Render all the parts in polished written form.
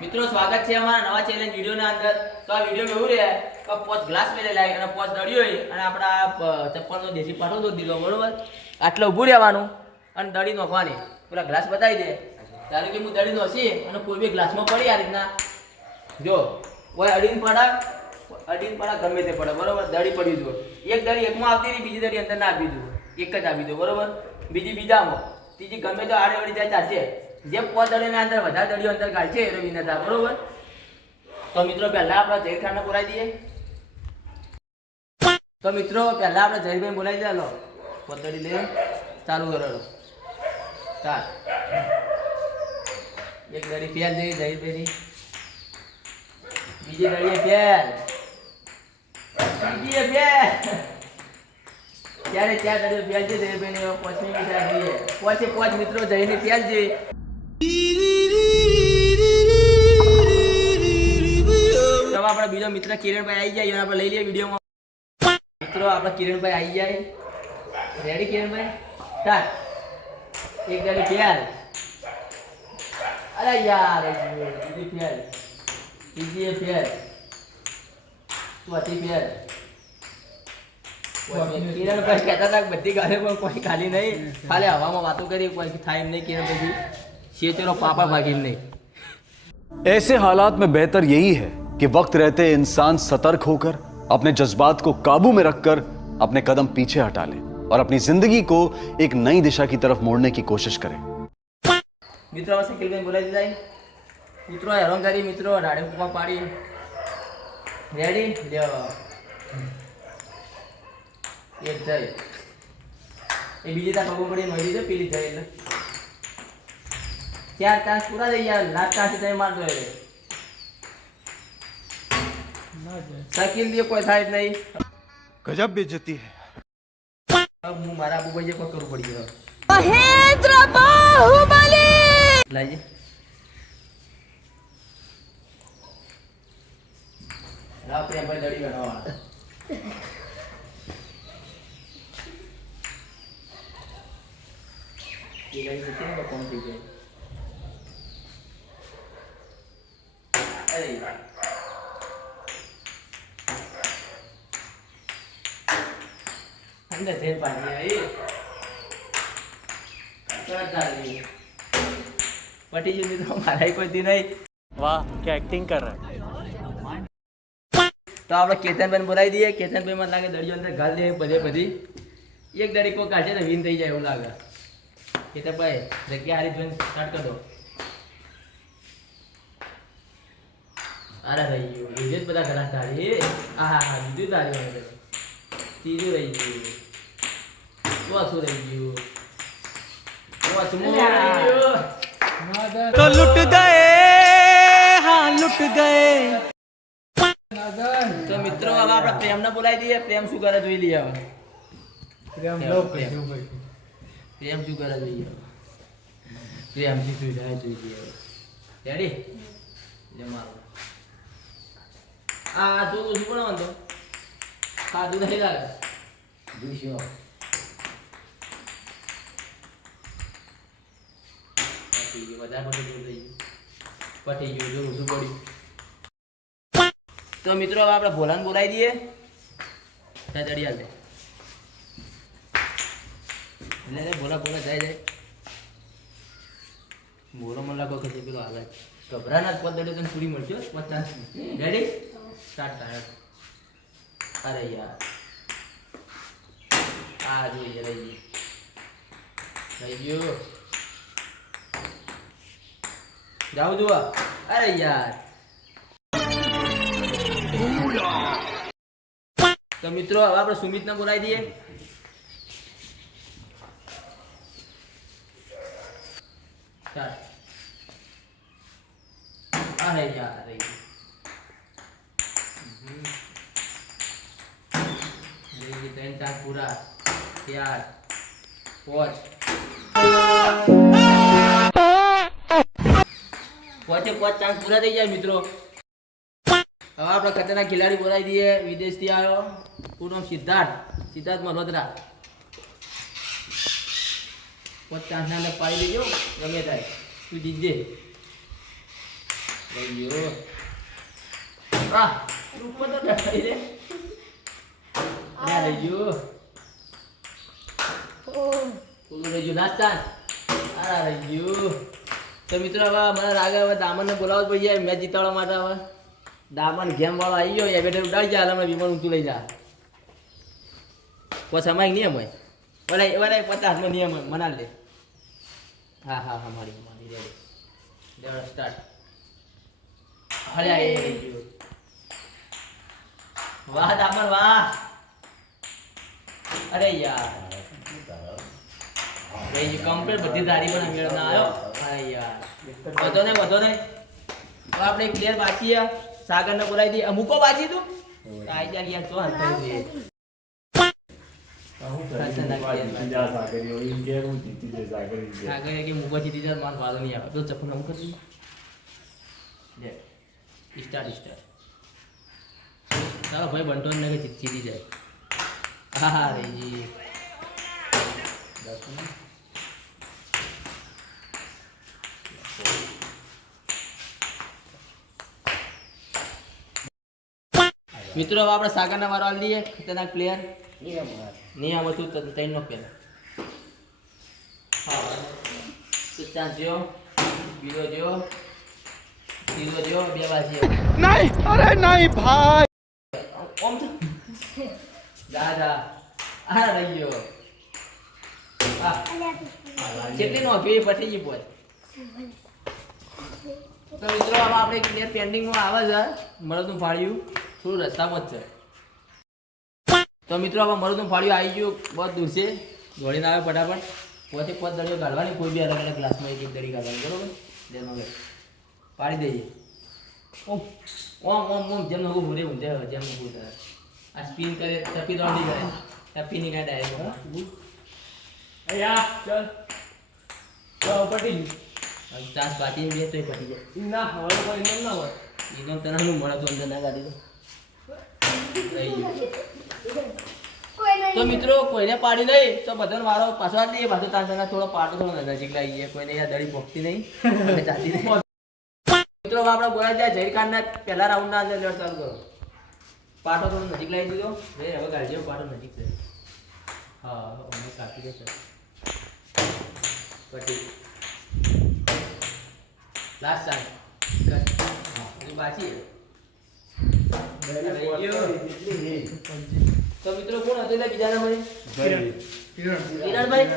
મિત્રો સ્વાગત છે અમારા નવા ચેલેન્જ વિડિયોના અંદર. તો આ વિડિયોમાં એવું રહે કે 5 ગ્લાસ મેલેલા અને 5 દળીઓ અને આપણા ચપ્પલનો દેશી પાટો દો દીધો, બરોબર? આટલે ઊભું રહેવાનું અને દળી નોખવાની. પૂરા ગ્લાસ બતાવી દે. ધારો કે હું દળી નોખી અને કોઈ બી ગ્લાસમાં પડી આ રીતના, જો કોઈ અડીને પડા ગમે તે પડે, બરોબર? દળી પડી જો એક દળી એકમાં આવતી રહી, બીજી દળી અંદર ના આપી દો, એક જ આપી દો, બરોબર? બીજી બીજામાં, ત્રીજી ગમે તો આડે વળી જાય ચાલશે. જે 5 દળીઓની અંદર વધારે દળીઓ અંદર કાઢશે એ વિનર થાય, બરોબર? તો મિત્રો પહેલા આપણે જયખાનને બોલાવી દઈએ. તો મિત્રો પહેલા આપણે જયભાઈ બોલાવી દે. લો 5 દળી લે, ચાલુ કરો. ચાલ એક દળી ફેલ જઈ જયભાઈની, બીજી દળીએ ફેલ, બીજી ફેલ, ત્યારે ચાર દળીઓ ફેલ છે જયભાઈની. પાંચમી મિનિટ જોઈએ, 5 મિત્રો જયની ફેલ છે. આપણે બીજો મિત્ર કિરણભાઈ આવી જાય, આપણે લઈ લઈએ વિડીયોમાં. મિત્રો આપણે કિરણભાઈ આવી જાય. રેડી કિરણભાઈ? સ્ટાર્ટ. એક ગાડી ફેલ, અરે યાર બીજી ફેલ, ત્રીજી ફેલ, ચોથી ફેલ. કિરણભાઈ કહેતા હતા બધી ગાડીઓ પણ કોઈ ખાલી નહીં, ખાલી હવામાં વાતો કરી, કોઈ થાય એમ નહીં. કિરણભાઈ શેચરો પાપા ભાગી નહીં. ऐसे हालात में बेहतर यही है कि वक्त रहते इंसान सतर्क होकर अपने जज्बात को काबू में रखकर अपने कदम पीछे हटा ले और अपनी जिंदगी को एक नई दिशा की तरफ मोड़ने की कोशिश करे. મિત્રો શકીલભાઈ બોલાવી દીધા. મિત્રો હેરાન કરી, મિત્રો રાડે કુપા પાડી. રેડી? લ્યો એક જાય એ બીજી તા પગો પડી મળી છે પેલી જાય એટલે 4 ચાન્સ પૂરા થઈ ગયા. લાસ્ટ ચાન્સ તમે મારજો. એટલે શકીલ દીએ કોઈ થાય જ નહીં. गजब बेइज्जती है. હું મારા આબુભાઈ જે કોઈ કરવું પડી ગયો. મહેન્દ્ર બાહુબલી લાજી લાવ પ્રેમભાઈ દડી બનાવવા. એ લઈ જશે ને કોણ થઈ જાય. અરે અંદર તેલ પાણી આવી પટી ગયું મિત્રો. મારા કોઈ દી નહીં. वाह क्या एक्टिंग कर रहा है. તો આપણે કેતનભાઈ બોલાવી દઈએ. કેતનભાઈ મને લાગે દડીઓ અંદર ઘાલ દે બધી. એક દડી કોઈ કાઢે તો વિન થઈ જાય એવું લાગે. કેતનભાઈ જગ્યા હારી જોઈને સ્ટાર્ટ કરી દો. અરે રહી ગયું, બીજે જ બધા ઘણા તારી. હા બીજું તારી, ત્રીજું રહી ગયું, ચોથું રહી ગયું, પાંચમું રહી ગયું. तो लुट गए, हाँ लुट गए. તો મિત્રો હવે આપણે પ્રેમને બોલાવી દઈએ. પ્રેમ શું કરે જોઈ લઈએ. હવે પ્રેમ શું કરે જોઈએ. પ્રેમ શું જાય જોઈ લઈએ. રેડી? જમારો આ તો શું બનાવવાનું તો ખાધું નહીં લાગે. જોઈશું વધારે પટી ગયું જો શું પડ્યું. તો મિત્રો હવે આપણે ભોલાને બોલાવી દઈએ. ચડિયાલ લે ભોલા જાય. બોલો મને લાગો કે પેલો આવે ગભરાના 5 દડે તને પૂરી મળશે. 50. રેડી? સ્ટાર્ટ થાય. અરે યાર આ જોઈએ રહી ગયું. જાઉં જુઓ. અરે યાર તો મિત્રો હવે આપણે સુમિતને બોલાવી દઈએ. અરે યાર રહી ગયું. 3 ચાર પૂરા 4 5 5 ચાન્સ પૂરા થઈ જાય મિત્રો. હવે આપણે ખતરનાક ખેલાડી બોલાવી દઈએ. વિદેશથી આવ્યો, પૂરું સિદ્ધાર્થ મલ્હોત્રા. 5 ચાન્સ ના પાડી દેજો, ગમે થાય તું જીતજે. રહીયો આ ઉપર તો ડખાઈ રે અરે રહીયો ઓલું રહીયો નાસ્તા અરે રહીયો તો મિત્રો હવે મને લાગે હવે દામનને બોલાવવો જ પડશે મેચ જીતાડવા માટે હવે દામન ગેમ વાળો આવી ગયો એ બેઠે ઉડાડી જાય હમણાં વિમાન ઊંચું લઈ જા પછી અમારી નિયમ હોય વરાય 50 નિયમ હોય મના લે હા હા હા મારી રેડી સ્ટાર્ટ હળ્યા એ ગયો વાહ દામન વાહ અરે યાર ભાઈ કમ્પ્લીટ બધી દાઢી પણ મેળ ના આવ્યો હા યાર વધો નહીં તો આપણે એક પ્લેયર બાકી છે સાગરને બોલાવી દઈએ મૂકો બાકી તું આઈ જા યાર તો હંતાઈ દે સાગર કે મૂકો જીતી જાય માર વાલો નહીં આવે તો ચપ્પુ ના મૂકો લે સ્ટાર્ટ ચાલો ભાઈ બંટો ને કે જીતી જાય હા હા રેજી મિત્રો હવે આપણે સાગરના વારો આલી દઈએ ખતરનાક પ્લેયર નિયમ હતું તો ત્રણનો પહેલા હા તો ચાન્સ જો બીજો જો ત્રીજો જો બે બાજી नहीं अरे नहीं भाई ઓમ દાદા આ રહ્યો આ કેટલી નો બે પટી ગઈ બોલ તો મિત્રો આમાં આપણે ક્લિયર પેન્ડિંગમાં આવે છે મળતું ફાળ્યું થોડું રસ્તામાં જ છે તો મિત્રો આમાં મળતું ફાળ્યું આવી ગયું બહુ દૂર છે દોડીને આવે ફટાફટ પોતે પોત દડીઓ કાઢવાની કોઈ બી અલગ અલગ ક્લાસમાં એક દડી કાઢવાની બરોબર જેમાં પાડી દઈએ ઓમ ઓમ ઓમ ઓમ જેમ નવું ભૂલે ઊંધે જેમ નવું કરે આ સ્પિન કરે ટપી દોડી કરે ટપી ની કાઢે ડાયરેક્ટ ચલ પટી ગયું ચાન્સ બાકી બે તોય પટી જાય ના હવે કોઈ ઇનામ ના હોય ઇનામ તને મળે તો અંદર ના કાઢી દો તો મિત્રો કોઈને પાડી નહીં તો બધાનો વારો પાછો આ દઈએ પાછો તાંસના થોડો પાટો થોડો નજીક લાવી જાય કોઈને યાર દડી પોખતી નહીં અને ચાલતી નહીં મિત્રો આપણે બોલાઈ જાય જયકાંતના પહેલા રાઉન્ડના અંદર લેવા ચાલુ કરો પાટો થોડો નજીક લાવી દીધો હવે ગાડી પાટો નજીક છે હા અમે કાપી દેશે પટી લાસ્ટ ચાન્સ કટ બાકી તો મિત્રો કોણ હતું એટલે બીજા નંબરે કિરણભાઈ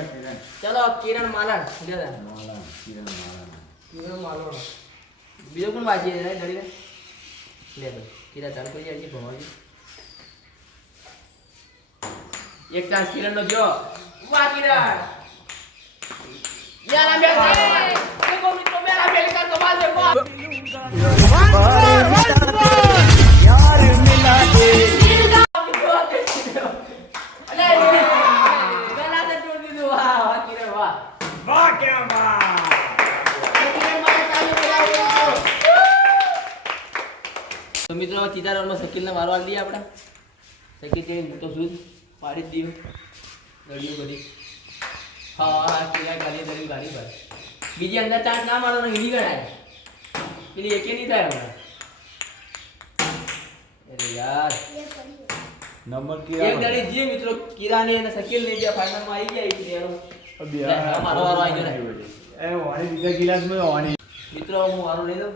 ચલો કિરણ માલણ કિરણ માલણ બીજો કોણ બાકી છે ડરી લે ભાઈ કિરણ ચાલુ કરી આવજે ભણવાજી એક ચાન્સ કિરણ નો જો વાહ કિરણ યાર અમે देखो મિત્રો मेरा बेली का कमाल देखो यार मिला दे अरे गला से तोड़ दी वाह वाह किरे वाह वाह क्या वाह તો મિત્રો તીજા રાઉન્ડમાં શકીલને મારવા લઈએ આપણે શકીલ જે તો શું પાડી જ દીધું ગળ્યું બધી હા કિરા ગાલી દરી ગાડી પર બીજી અંદર ચાન્સ ના મારો ને હિલી ગણાય પેલી એકે નહીં થાય હમણાં અરે યાર नंबर એક દડી જે મિત્રો કિરાની અને શકીલની જે ફાઇનલમાં આવી ગયા છે યાર મારો વારો આવી ગયો ए वाणी बीजा गिलास में वाणी મિત્રો હું વારો લઈ લઉં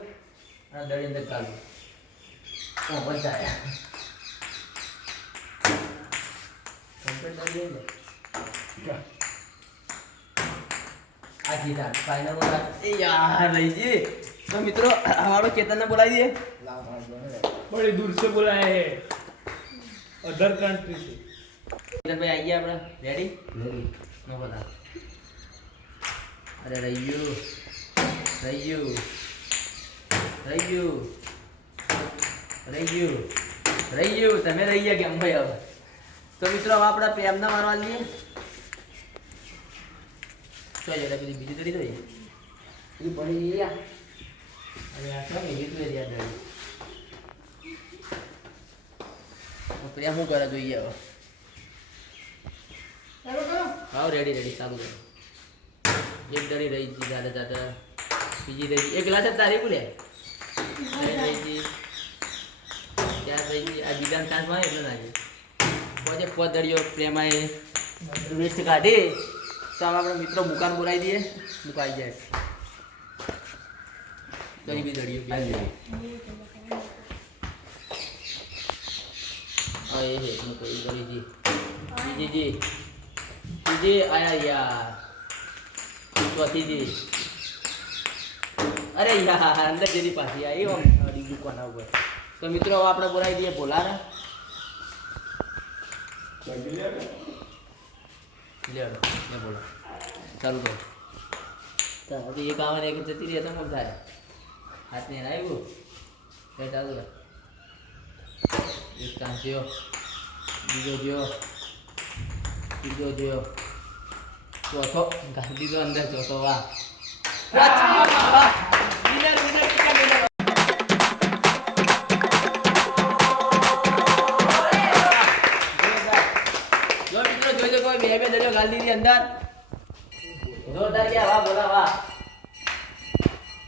અને દડી અંદર કાઢું ઓ બચાયા કમ્પ્લીટ દડી લઈ લે આ જીતા ફાઇનલમાં એ યાર લઈ જે તો મિત્રો હમારો કેતનને બોલાવી દઈએ बड़ी दूर से बुलाए हैं अदर कंट्री से કેતન ભાઈ આવી ગયા આપણે રેડી નો બતા અરે રહીયું તમે રહી ગયા કેમ ભાઈ હવે તો મિત્રો હવે આપણે પ્રેમના મારવા લઈએ તો જરા પેલી બીજી દડી તો એ પડી ગયા અને આ શું બીજી તો યાદ આવી પ્રેમ શું કરે જોઈએ હવે હા રેડી ચાલુ કરો એક દડી રહી જાતે બીજી રહી એક ગ્લાસ જ તારી બોલે બીજાને ચાન્સ મળે એટલે લાગે પોચે પોચ દળીઓ પ્રેમાએ વેસ્ટ કાઢી તો હવે આપણે મિત્રો મુકાન બોલાવી દઈએ મુકાઈ જાય દળી બી દળીઓ બી હા એ છે મુકાઈ દળી જી જી આયા યાર ચોથી જી અરે યાર અંદર જેની પાછી આવી આમ ડીગી કોના ઉપર તો મિત્રો હવે આપણે બોલાવી દઈએ બોલાને લેડો ને બોલો ચાલુ કરો તો હજી એક આવે ને એક જતી રહી તો કેમ થાય હાથ ને આવ્યું તે ચાલુ કર એક ચાન્સ જો બીજો જો ચોથો ગાંધી દીધો અંદર ચોથો વાહ વિનર જો મિત્રો જોઈ કોઈ બે દરિયો ગાલી દીધી અંદર જોરદાર ગયા વાહ બોલા વાહ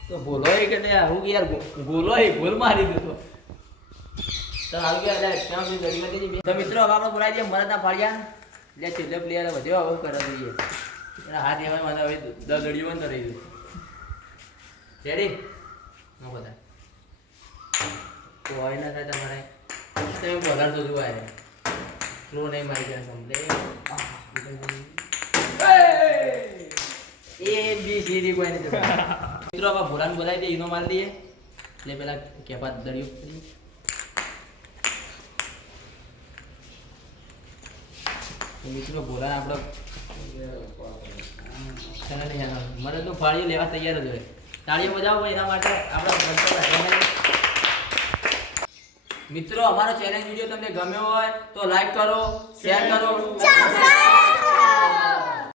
તો બોલો એ કે હું યાર બોલો એ ગોલ મારી દીધો તો હાલ ગયા લે કેમ બી દરિયો દીધી તો મિત્રો હવે આપણે બોલાવી દઈએ મરદના ફાળિયા લે છેલ્લે પ્લેયર વધ્યો હવે કરી દઈએ એના હાથ એમાં મને હવે 10 દડિયો બંધ રહી ગયું રેડી નો બધા તો હોય ના થાય તમારે તમે બગાડ તો જોવા આવે સ્લો નહીં મારી જાય કમ્પ્લીટ એ બી સી ડી કોઈ નહીં મિત્રો આપણે ભોરાને બોલાવી દઈએ ઈનો મારી દઈએ એટલે પેલા કેપા દરિયો મિત્રો ભોરાને આપણે મને તો ફાળીઓ લેવા તૈયાર જ હોય તાળીઓ બજાવો એના માટે આપણે મિત્રો અમારો ચેલેન્જ વિડીયો તમને ગમ્યો હોય તો લાઈક કરો શેર કરો